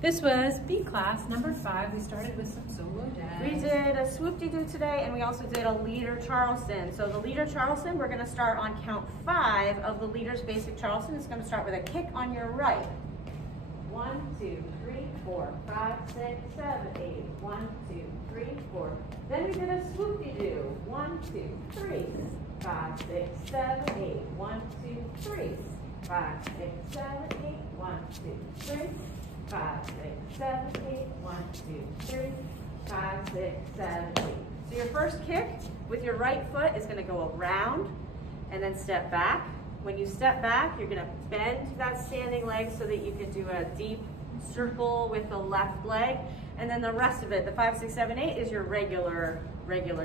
This was B class number 5. We started with some solo jazz. We did a swoop-de-doo today, and we also did a leader Charleston. So the leader Charleston, we're going to start on count 5 of the leader's basic Charleston. It's going to start with a kick on your right. 1, 2, 3, 4, 5, 6, 7, 8. 1, 2, 3, 4. Then we did a swoop-de-doo. 1, 2, 3, 5, 6, 7, 8. 1, 2, 3, 5, 6, 7, 8. 1, 2, 3. 5, 6, 7, 8. 1, 2, 3, 5, 6, 7, 8. So your first kick with your right foot is going to go around and then step back. When you step back, you're going to bend that standing leg so that you can do a deep circle with the left leg. And then the rest of it, the 5, 6, 7, 8, is your regular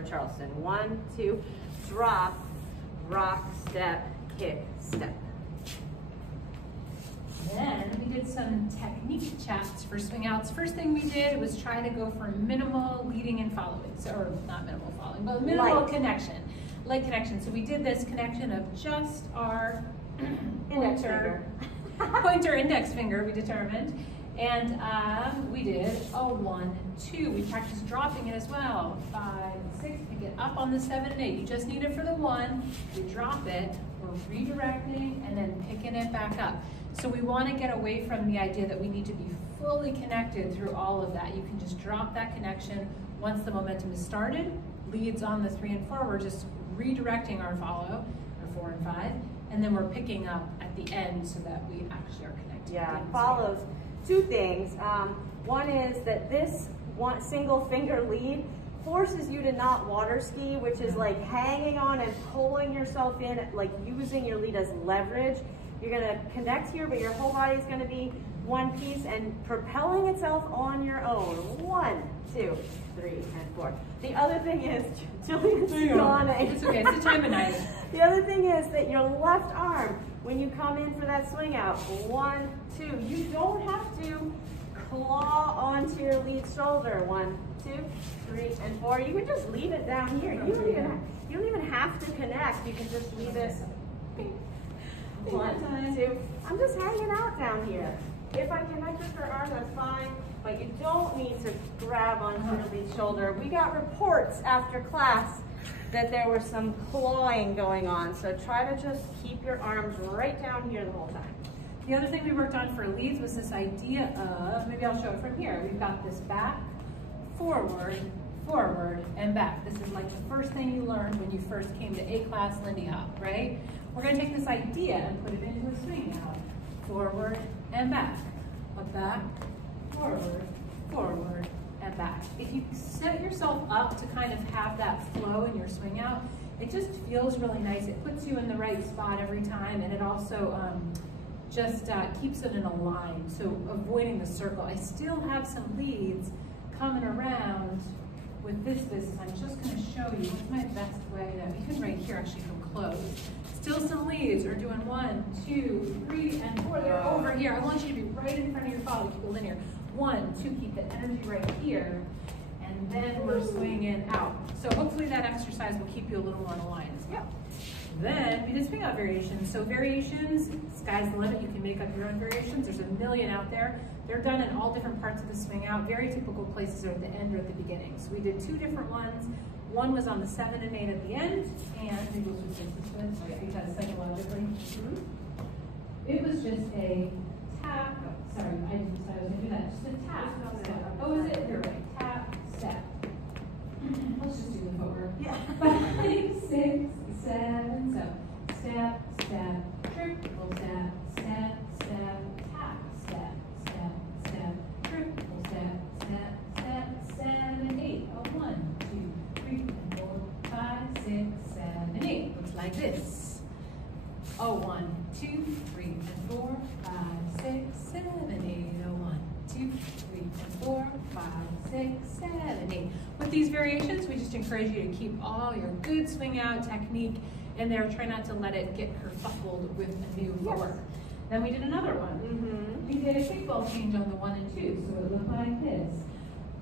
Charleston. 1, 2, drop, rock, step, kick, step. Then we did some technique chats for swing outs. First thing we did was try to go for minimal leading and following, or not minimal following, but minimal connection, light connection. So we did this connection of just our pointer index finger, we determined, and we did 1, 2. We practiced dropping it as well. 5, 6, pick it up on the 7 and 8. You just need it for the 1. You drop it. We're redirecting and then picking it back up. So we want to get away from the idea that we need to be fully connected through all of that. You can just drop that connection once the momentum is started. Leads on the 3 and 4, we're just redirecting our follow, or 4 and 5, and then we're picking up at the end so that we actually are connected. Yeah, follows 2 things. One is that this single finger lead forces you to not water ski, which is like hanging on and pulling yourself in, like using your lead as leverage. You're going to connect here, but your whole body is going to be one piece and propelling itself on your own. 1, 2, 3, and 4. The other thing is, Julian's yawning. It's okay, it's the time of night. The other thing is that your left arm, when you come in for that swing out, 1, 2, you don't have to claw onto your lead shoulder. 1, 2, 3, and 4. You can just leave it down here. You don't even have to connect. You can just leave it. 1, 2. I'm just hanging out down here. If I connect with her arm, that's fine, but you don't need to grab onto your lead shoulder. We got reports after class that there was some clawing going on, so try to just keep your arms right down here the whole time. The other thing we worked on for leads was this idea of, maybe I'll show it from here. We've got this back, forward, forward, and back. This is like the first thing you learned when you first came to A class Lindy Hop, right? We're going to take this idea and put it into a swing out. Forward and back. A back, forward, forward, and back. If you set yourself up to kind of have that flow in your swing out, it just feels really nice. It puts you in the right spot every time, and it also just keeps it in a line, so avoiding the circle. I still have some leads coming around with this business. I'm just going to show you what's my best way to, even right here actually from close. Still some leads are doing 1, 2, 3, and 4. They're over here. I want you to be right in front of your follow. Keep it linear. 1, 2, keep the energy right here, and then we're swinging out. So hopefully that exercise will keep you a little more in line as well. Then we did swing out variations. So variations, sky's the limit. You can make up your own variations. There's a million out there. They're done in all different parts of the swing out. Very typical places are at the end or at the beginning. So we did 2 different ones. One was on the 7 and 8 at the end, and maybe we'll switch this one. So yeah, because psychologically, it was just a tap. Oh, sorry, I just decided I was going to do that. Just a tap. Step. Oh, is it? You're right. Tap, step. Let's just do the footwork. Yeah. 5, 6, 7. So step, step, triple step, step, step, tap, step, step, step, triple step, step, step, 7, 8. 1, 2, 3, and 4, 5, 6, 7, 8. Looks like this. 1, 2, 3, and 4, 5, 6, 7, 8. 1, 2, 3, and 4, 5, 6, 7, 8. With these variations, we just encourage you to keep all your good swing out technique in there. Try not to let it get kerfuffled with a new footwork. Then we did another one. We did a kickball change on the 1 and 2, so it looked like this.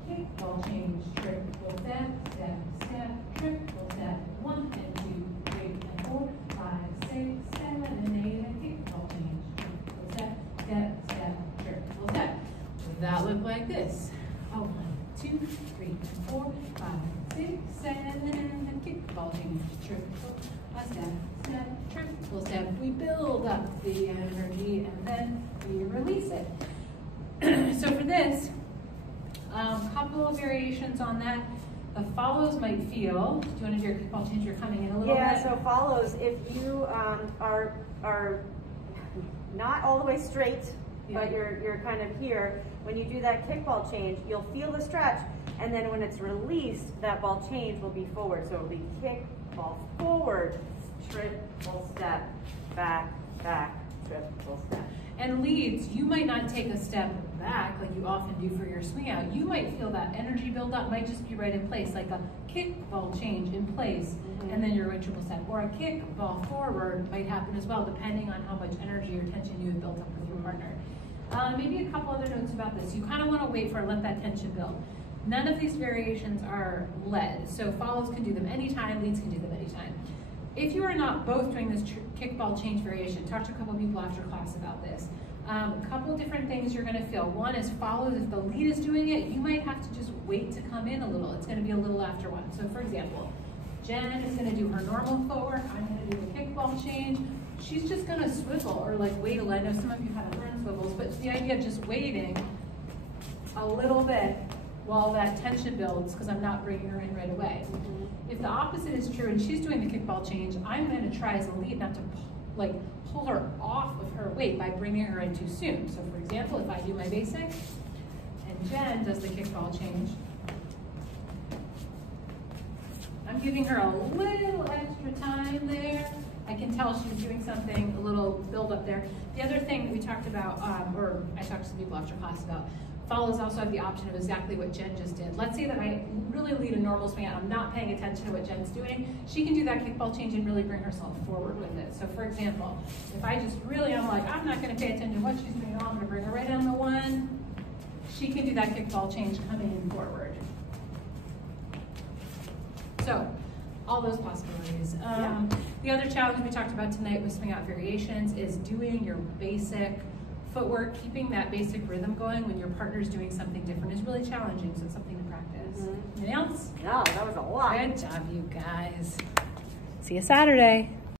Kickball change, triple step, step, step, triple step. 1 and 2, 3 and 4, 5, 6, 7, and 8. And kickball change, triple step, step, step, triple step. With that look like this. Oh, 1, 2, 3, 4, 5, 6, 7, kickball change, triple, a step, step, triple step. We build up the energy and then we release it. So for this, couple of variations on that. The follows might feel, do you want to do your kickball change? You're coming in a little bit. Yeah, so follows, if you are not all the way straight, but you're kind of here, when you do that kickball change, you'll feel the stretch, and then when it's released, that ball change will be forward. So it'll be kick, ball forward, triple step, back, back, triple step. And leads, you might not take a step back like you often do for your swing out. You might feel that energy build up, might just be right in place, like a kickball change in place, and then you're going triple step. Or a kickball forward might happen as well, depending on how much energy or tension you have built up with your partner. Maybe a couple other notes about this. You kind of want to wait for it, let that tension build. None of these variations are led, so follows can do them anytime, leads can do them anytime. If you are not both doing this kickball change variation, talk to a couple people after class about this. A couple different things you're going to feel. One is follows. If the lead is doing it, you might have to just wait to come in a little. It's going to be a little after one. So for example, Jen is going to do her normal footwork. I'm going to do the kickball change. She's just going to swivel or like wait a little. I know some of you haven't learned swivels, but the idea of just waiting a little bit while that tension builds, because I'm not bringing her in right away. If the opposite is true and she's doing the kickball change, I'm going to try as a lead not to pull her off of her weight by bringing her in too soon. So for example, if I do my basic and Jen does the kickball change, I'm giving her a little extra time there. I can tell she's doing something, a little build up there. The other thing that we talked about, or I talked to some people after class about, follows also have the option of exactly what Jen just did. Let's say that I really lead a normal swing out, I'm not paying attention to what Jen's doing. She can do that kickball change and really bring herself forward with it. So for example, if I just really am like, I'm not going to pay attention to what she's doing, I'm going to bring her right on the one, she can do that kickball change coming in forward. So all those possibilities. The other challenge we talked about tonight with swing out variations is doing your basic footwork, keeping that basic rhythm going when your partner's doing something different is really challenging, so it's something to practice. Anything else? No, that was a lot. Good job, you guys. See you Saturday.